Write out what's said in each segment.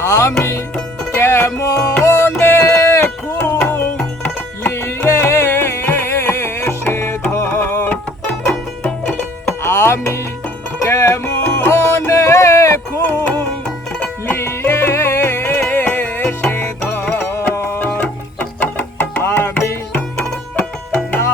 আমি কেমনে খুলিয়ে সে ধর? আমি কেমনে খুলিয়ে সে ধর? আমি না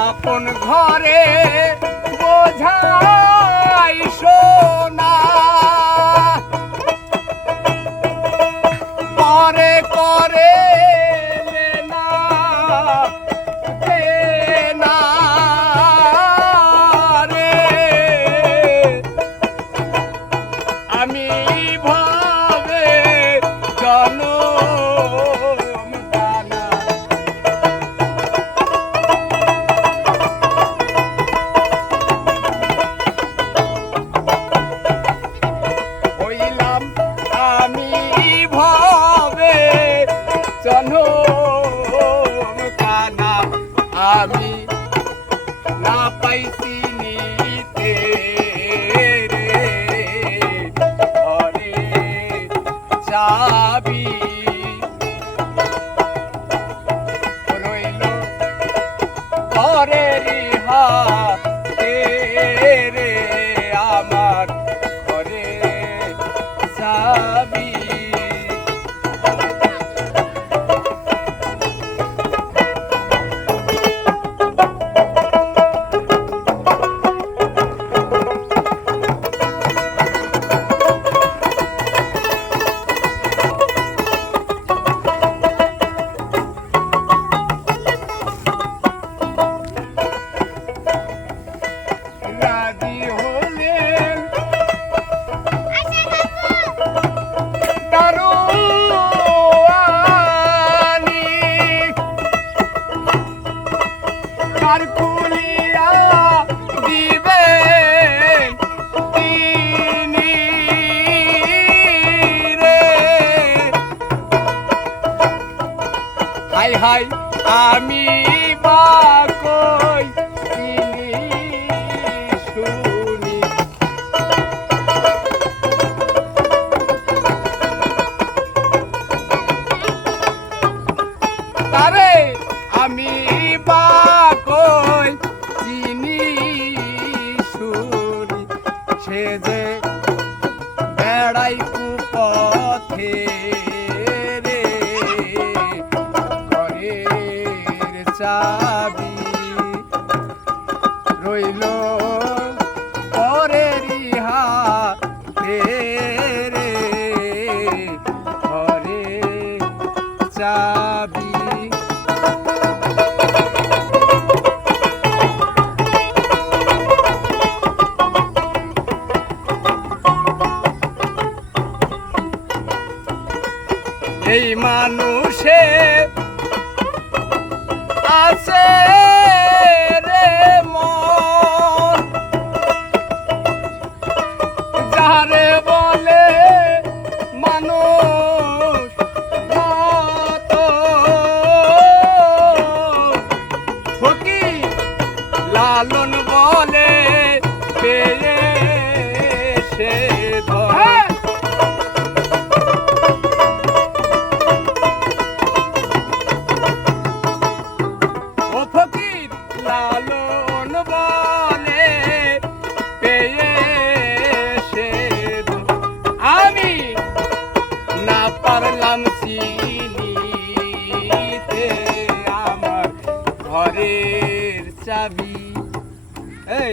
আপন ঘরে বোঝাই সোনা। পরে করে না ঘরের হাতে রে আমার ঘরে চাবি কারকুলিয়া দিবেন তিনি রে। হাই হাই আমি বা কই আমি বা কুপথে রে ঘরের চাবি রইল পরের হাতে রে ঘরে চাবি এই মানুষে আছে পারলাম চিনিতে আমার ঘরের চাবি। এই